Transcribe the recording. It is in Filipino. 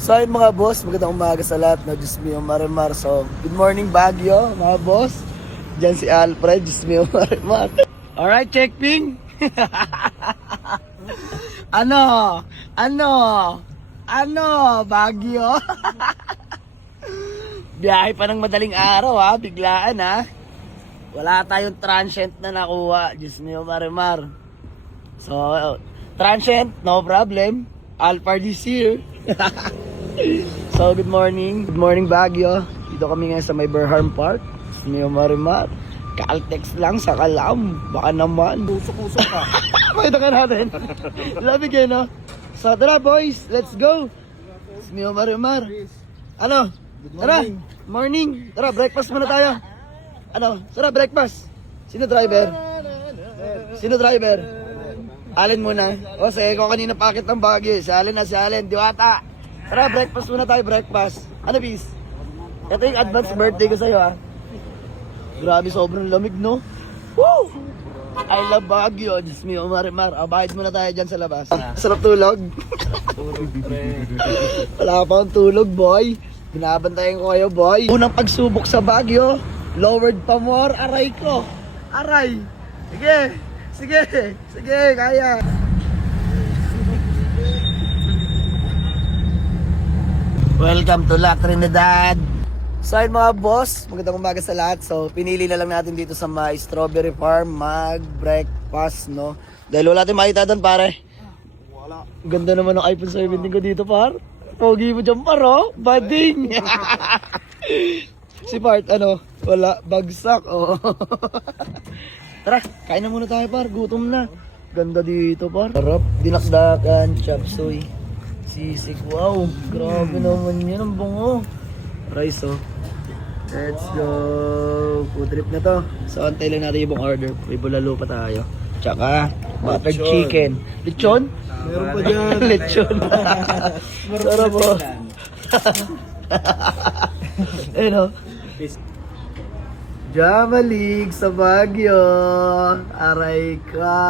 So ayun mga boss, magandang umaga sa lahat. No? Diyos mio, Marimar. So, good morning Baguio, mga boss. Diyan si Alfred, Diyos mio, Marimar. Alright, check ping. Ano, Baguio. Biyahe pa ng madaling araw ha, biglaan ha. Wala tayong transient na nakuha, Diyos mio, Marimar. So, transient, no problem. Alphard is here. So, good morning. Good morning, Baguio. Dito kami ngayon sa may Berharm Park. Diyos mio, Marimar. Caltex lang sa Kalam. Baka naman. Usok-usok ka. Pakita ka natin. Labi kayo, no? So, tara boys, let's go. Diyos mio, Marimar. Ano? Good Tara, morning. morning. Tara, breakfast muna tayo. Ano? Tara, breakfast. Sino driver? Sino driver? Allen muna. O, sige, ko kanina pakit ng bagay. Si Allen na si Allen. Diwata. Tara, breakfast muna tayo, breakfast. Ano, bis? Ito yung advance birthday ko sa'yo, ha? Grabe, sobrang lamig, no? Woo! I love Baguio. Diyos mio, Marimar. Bahid muna tayo dyan sa labas. Sarap tulog. Wala pa akong tulog, boy. Binabantayan ko kayo, boy. Unang pagsubok sa Baguio. Lowered pa more. Aray ko. Aray. Sige, kaya. Welcome to La Trinidad. So ayun mga boss, magandang umaga sa lahat. So pinili na lang natin dito sa my strawberry farm mag-breakfast, no? Dahil wala tayong makita doon, pare. Wala. Ganda naman ng iPhone 17 ko dito, par. Pogi mo dyan, par, oh. Bading. Si Part, ano? Wala, bagsak, oh. Tara, kain na muna tayo, par. Gutom na. Ganda dito, par. Sarap. Dinakdakan, chop suey. Sisig, wow. Grabe naman yan, ang bungo. Rice, oh. Let's go. Food trip na to. So, antay lang natin yung order. May bulalo pa tayo. Tsaka, buttered Lechon. chicken. Lechon? Meron pa dyan. Lechon. Sarap, oh. Ayun, oh. Jamalig sa Baguio. Aray ka.